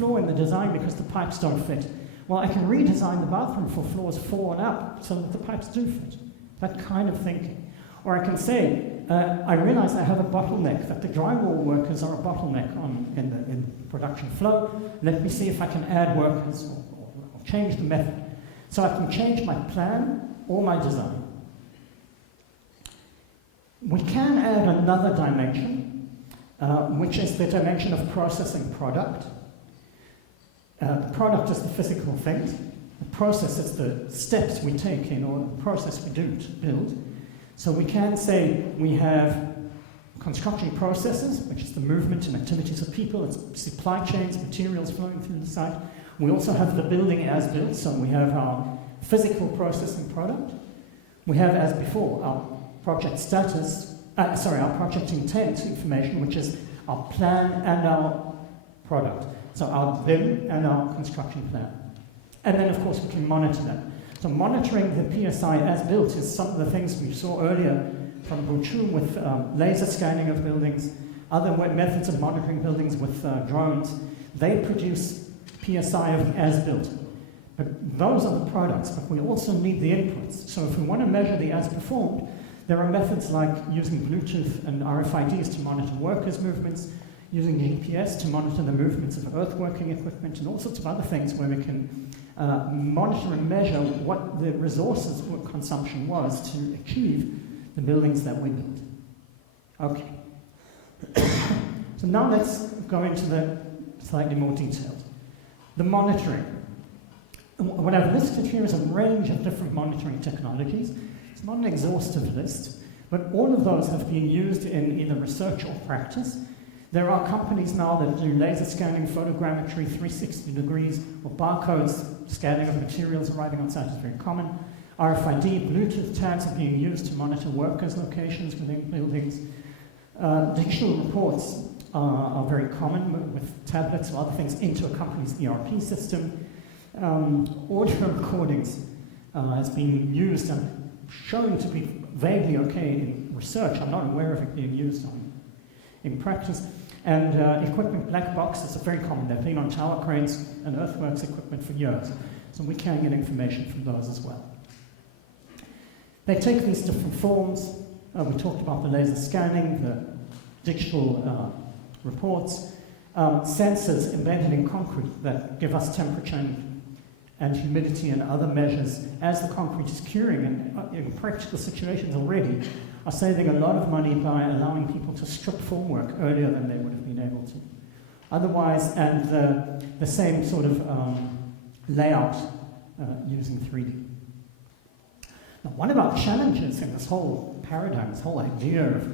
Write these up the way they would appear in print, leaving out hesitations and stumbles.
flaw in the design because the pipes don't fit. Well, I can redesign the bathroom for floors 4 and up so that the pipes do fit. That kind of thinking. Or I can say, I realize I have a bottleneck, that the drywall workers are a bottleneck in the production flow. Let me see if I can add workers or change the method. So I can change my plan or my design. We can add another dimension, which is the dimension of processing product. The product is the physical things. The process is the steps we take in, or the process we do to build. So we can say we have construction processes, which is the movement and activities of people, it's supply chains, materials flowing through the site. We also have the building as built, so we have our physical processing product. We have, as before, our project status, our project intent information, which is our plan and our product. So our BIM and our construction plan. And then, of course, we can monitor that. So monitoring the PSI as built is some of the things we saw earlier from Buchu with laser scanning of buildings, other methods of monitoring buildings with drones. They produce PSI of as built. But those are the products, but we also need the inputs. So if we want to measure the as performed, there are methods like using Bluetooth and RFIDs to monitor workers' movements, using GPS to monitor the movements of earthworking equipment, and all sorts of other things where we can monitor and measure what the resources consumption was to achieve the buildings that we built. Okay. So now let's go into the slightly more details. The monitoring. What I've listed here is a range of different monitoring technologies. It's not an exhaustive list, but all of those have been used in either research or practice. There are companies now that do laser scanning, photogrammetry, 360 degrees, or barcodes, scanning of materials arriving on site is very common. RFID, Bluetooth tags are being used to monitor workers' locations within buildings. Digital reports are very common with tablets or other things into a company's ERP system. Audio recordings has been used and shown to be vaguely okay in research. I'm not aware of it being used in practice. And equipment black boxes are very common. They've been on tower cranes and earthworks equipment for years. So we can get information from those as well. They take these different forms. We talked about the laser scanning, the digital reports, sensors embedded in concrete that give us temperature and humidity and other measures as the concrete is curing, and in practical situations already are saving a lot of money by allowing people to strip formwork earlier than they would have been able to. Otherwise, and the same sort of layout using 3D. Now, one of our challenges in this whole paradigm, this whole idea of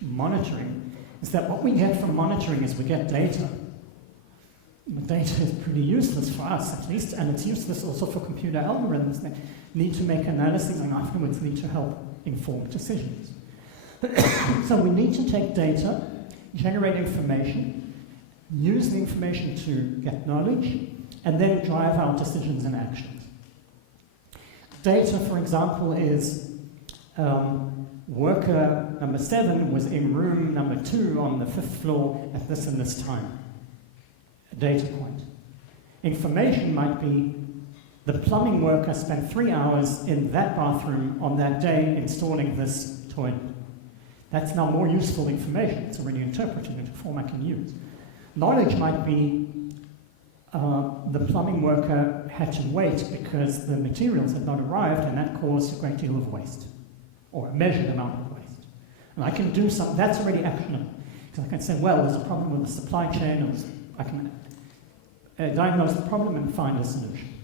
monitoring, is that what we get from monitoring is we get data. The data is pretty useless for us, at least, and it's useless also for computer algorithms that need to make analysis and afterwards need to help inform decisions. So we need to take data, generate information, use the information to get knowledge, and then drive our decisions and actions. Data, for example, is worker number 7 was in room number 2 on the 5th floor at this and this time. A data point. Information might be the plumbing worker spent 3 hours in that bathroom on that day installing this toilet. That's now more useful information. It's already interpreted into a form I can use. Knowledge might be the plumbing worker had to wait because the materials had not arrived, and that caused a great deal of waste, or a measured amount of waste. And I can do something, that's already actionable. Because I can say, well, there's a problem with the supply chain, or I can diagnose the problem and find a solution.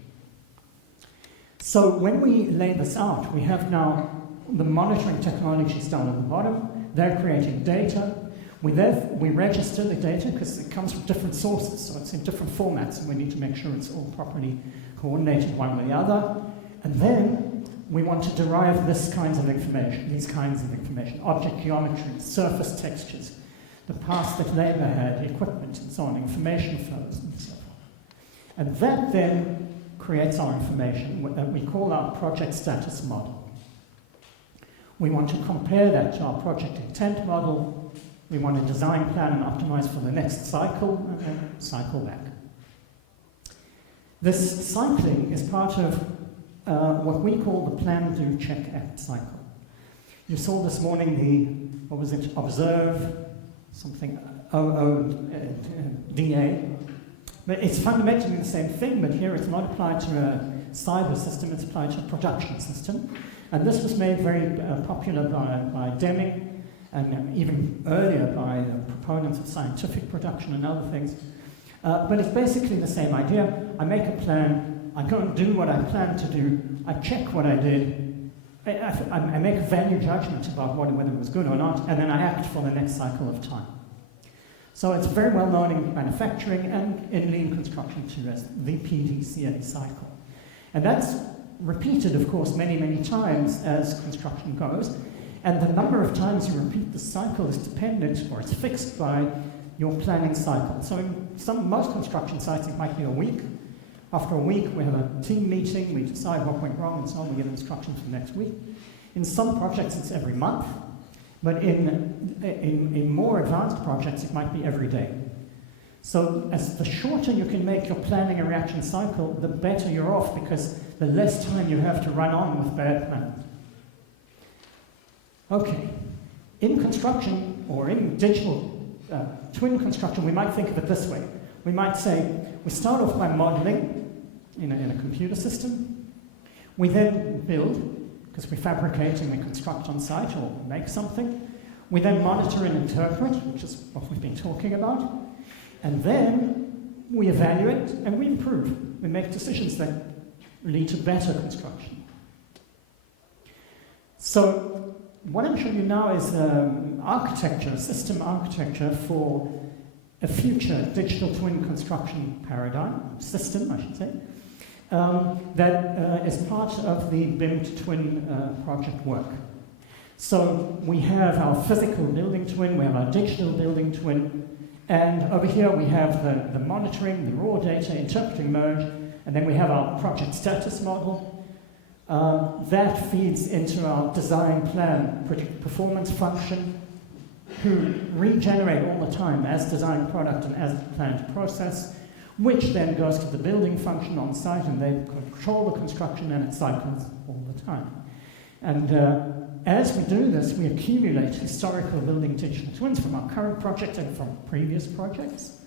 So when we lay this out, we have now the monitoring technologies down at the bottom. They're creating data. We register the data because it comes from different sources, so it's in different formats, and we need to make sure it's all properly coordinated one way or the other. And then we want to derive this kinds of information, these kinds of information, object geometry, surface textures, the past that labor had, equipment, and so on, information flows, and so forth. And that then creates our information that we call our project status model. We want to compare that to our project intent model. We want to design, plan, and optimize for the next cycle, and then cycle back. This cycling is part of what we call the Plan, Do, Check, Act cycle. You saw this morning the, what was it, observe, something, OODA. But it's fundamentally the same thing, but here it's not applied to a cyber system, it's applied to a production system. And this was made very popular by Deming, and even earlier by proponents of scientific production and other things. But it's basically the same idea. I make a plan, I go and do what I plan to do, I check what I did, I make a value judgment about whether it was good or not, and then I act for the next cycle of time. So it's very well known in manufacturing and in lean construction too, as the PDCA cycle. And that's repeated, of course, many, many times as construction goes. And the number of times you repeat the cycle is dependent, or it's fixed by your planning cycle. So in most construction sites, it might be a week. After a week, we have a team meeting, we decide what went wrong and so on, we get instructions for next week. In some projects, it's every month. But in more advanced projects, it might be every day. So as the shorter you can make your planning and reaction cycle, the better you're off, because the less time you have to run on with bad plans. Okay, in construction, or in digital twin construction, we might think of it this way. We might say, we start off by modeling in a computer system. We then build, because we fabricate and we construct on site or make something. We then monitor and interpret, which is what we've been talking about. And then we evaluate and we improve. We make decisions that lead to better construction. So what I'm showing you now is architecture, system architecture for a future digital twin construction paradigm, system, I should say, that is part of the BIM to Twin project work. So we have our physical building twin, we have our digital building twin, and over here we have the monitoring, the raw data, interpreting, merge, and then we have our project status model. That feeds into our design plan, performance function, who regenerate all the time as design product and as planned process, which then goes to the building function on site, and they control the construction, and it cycles all the time. And as we do this, we accumulate historical building digital twins from our current project and from previous projects,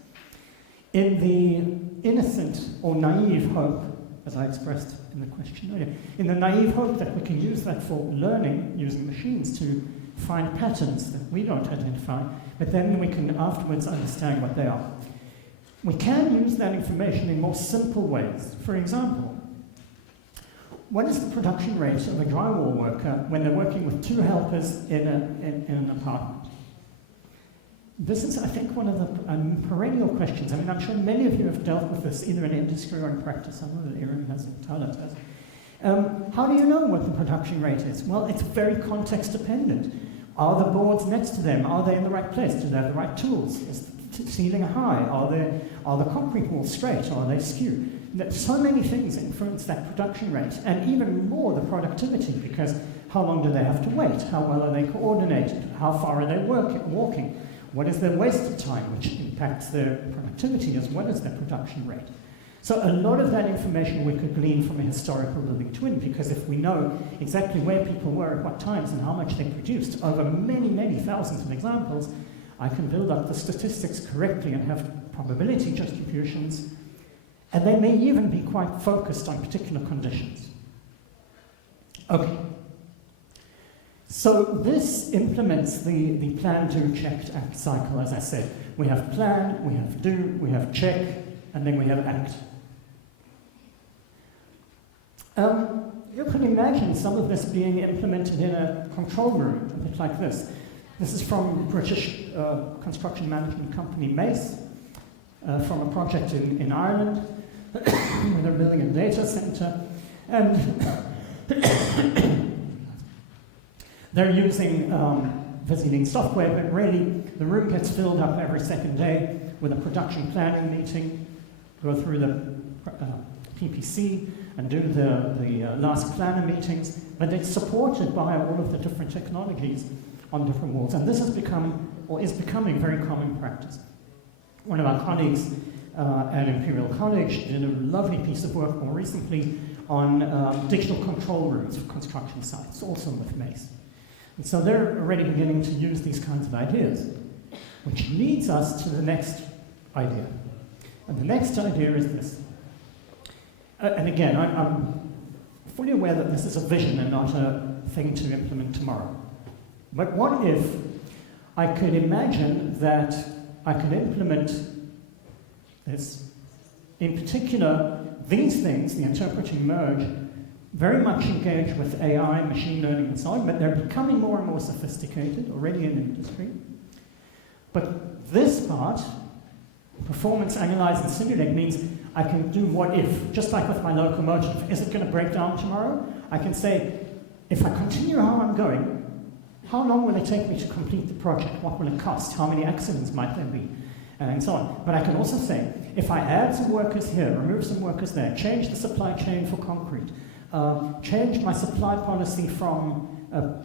in the innocent or naive hope, as I expressed in the question earlier, in the naive hope that we can use that for learning using machines to find patterns that we don't identify, but then we can afterwards understand what they are. We can use that information in more simple ways. For example, what is the production rate of a drywall worker when they're working with two helpers in an apartment? This is, I think, one of the perennial questions. I mean, I'm sure many of you have dealt with this either in industry or in practice. I know that Aaron has, Tyler has. How do you know what the production rate is? Well, it's very context dependent. Are the boards next to them? Are they in the right place? Do they have the right tools? Is the ceiling high? Are the concrete walls straight? Or are they skewed? So many things influence that production rate, and even more the productivity, because how long do they have to wait? How well are they coordinated? How far are they walking? What is their wasted time, which impacts their productivity as well as their production rate? So a lot of that information we could glean from a historical building twin, because if we know exactly where people were at what times and how much they produced over many, many thousands of examples, I can build up the statistics correctly and have probability distributions, and they may even be quite focused on particular conditions. Okay. So this implements the plan, do, check, act cycle, as I said. We have plan, we have do, we have check, and then we have act. You can imagine some of this being implemented in a control room, a bit like this. This is from British construction management company Mace, from a project in Ireland, where they're building a data center. And they're using visiting software, but really the room gets filled up every second day with a production planning meeting, go through the PPC and do the last planner meetings, but it's supported by all of the different technologies on different walls. And this has become, or is becoming, very common practice. One of our colleagues at Imperial College did a lovely piece of work more recently on digital control rooms for construction sites, also with MACE. And so they're already beginning to use these kinds of ideas, which leads us to the next idea. And the next idea is this. And again, I'm fully aware that this is a vision and not a thing to implement tomorrow. But what if I could imagine that I could implement this, in particular, these things, the interpreting merge, very much engaged with AI, machine learning, and so on, but they're becoming more and more sophisticated already in industry. But this part, performance, analyze, and simulate, means I can do what if, just like with my locomotive. Is it going to break down tomorrow? I can say, if I continue how I'm going, how long will it take me to complete the project? What will it cost? How many accidents might there be? And so on. But I can also say, if I add some workers here, remove some workers there, change the supply chain for concrete, change my supply policy from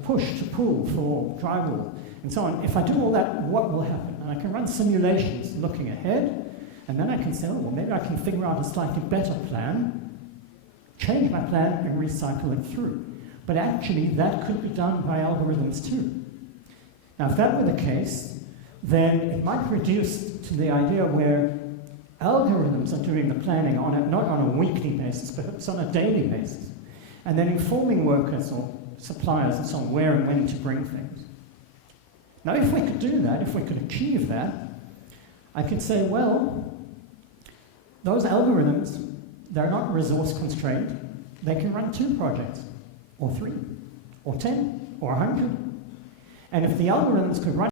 push to pull for drywall, and so on. If I do all that, what will happen? And I can run simulations looking ahead, and then I can say, oh, well, maybe I can figure out a slightly better plan, change my plan, and recycle it through. But actually, that could be done by algorithms too. Now, if that were the case, then it might reduce to the idea where algorithms are doing the planning not on a weekly basis, but it's on a daily basis, and then informing workers or suppliers and so on where and when to bring things. Now, if we could do that, if we could achieve that, I could say, well, those algorithms, they're not resource constrained. They can run 2 projects, or 3, or 10, or 100. And if the algorithms could run